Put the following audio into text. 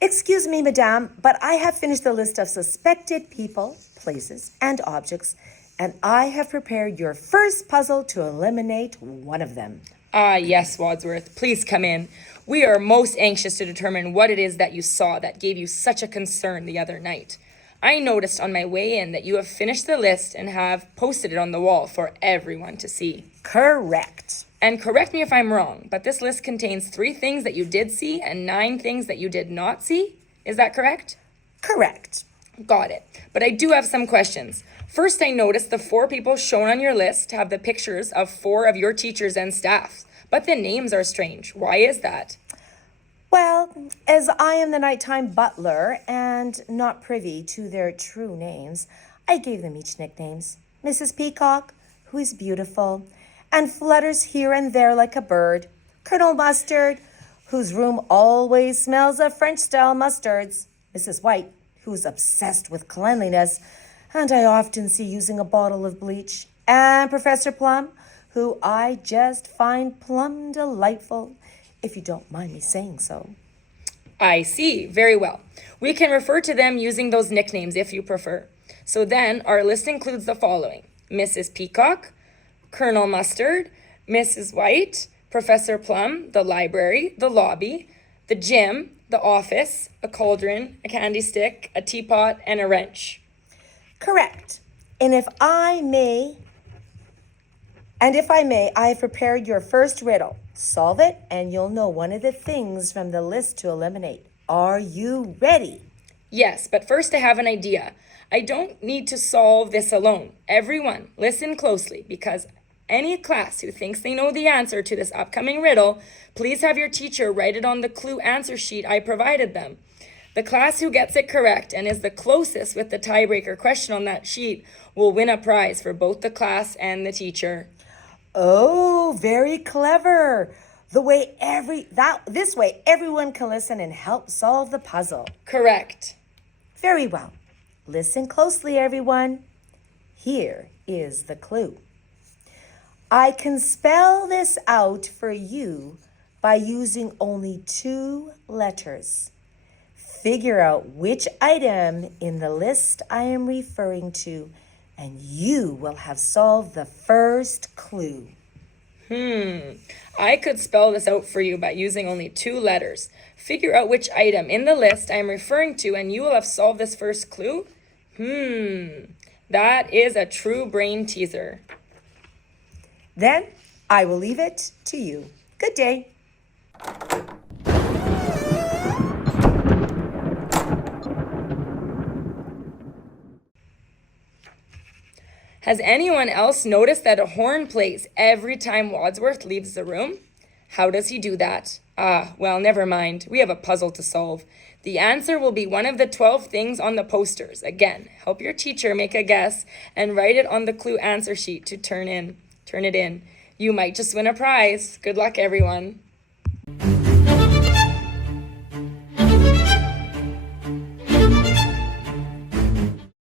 Excuse me, madame, but I have finished the list of suspected people, places, and objects, and I have prepared your first puzzle to eliminate one of them. Ah, yes, Wadsworth. Please come in. We are most anxious to determine what it is that you saw that gave you such a concern the other night. I noticed on my way in that you have finished the list and have posted it on the wall for everyone to see. Correct. And correct me if I'm wrong, but this list contains 3 things that you did see and 9 things that you did not see. Is that correct? Correct. Got it. But I do have some questions. First, I noticed the 4 people shown on your list have the pictures of 4 of your teachers and staff, but the names are strange. Why is that? Well, as I am the nighttime butler and not privy to their true names, I gave them each nicknames. Mrs. Peacock, who is beautiful and flutters here and there like a bird. Colonel Mustard, whose room always smells of French-style mustards. Mrs. White, who is obsessed with cleanliness, and I often see using a bottle of bleach. And Professor Plum, who I just find plum delightful, if you don't mind me saying so. I see. Very well. We can refer to them using those nicknames if you prefer. So then, our list includes the following: Mrs. Peacock, Colonel Mustard, Mrs. White, Professor Plum, the library, the lobby, the gym, the office, a cauldron, a candy stick, a teapot, and a wrench. Correct. And if I may, I have prepared your first riddle. Solve it, and you'll know one of the things from the list to eliminate. Are you ready? Yes, but first I have an idea. I don't need to solve this alone. Everyone, listen closely, because any class who thinks they know the answer to this upcoming riddle, please have your teacher write it on the clue answer sheet I provided them. The class who gets it correct and is the closest with the tiebreaker question on that sheet will win a prize for both the class and the teacher. Oh, very clever. This way everyone can listen and help solve the puzzle. Correct. Very well. Listen closely, everyone. Here is the clue. I can spell this out for you by using only 2 letters. Figure out which item in the list I am referring to, and you will have solved the first clue. I could spell this out for you by using only 2 letters. Figure out which item in the list I am referring to, and you will have solved this first clue? That is a true brain teaser. Then I will leave it to you. Good day. Has anyone else noticed that a horn plays every time Wadsworth leaves the room? How does he do that? Well, never mind. We have a puzzle to solve. The answer will be one of the 12 things on the posters. Again, help your teacher make a guess and write it on the clue answer sheet to turn it in. You might just win a prize. Good luck, everyone.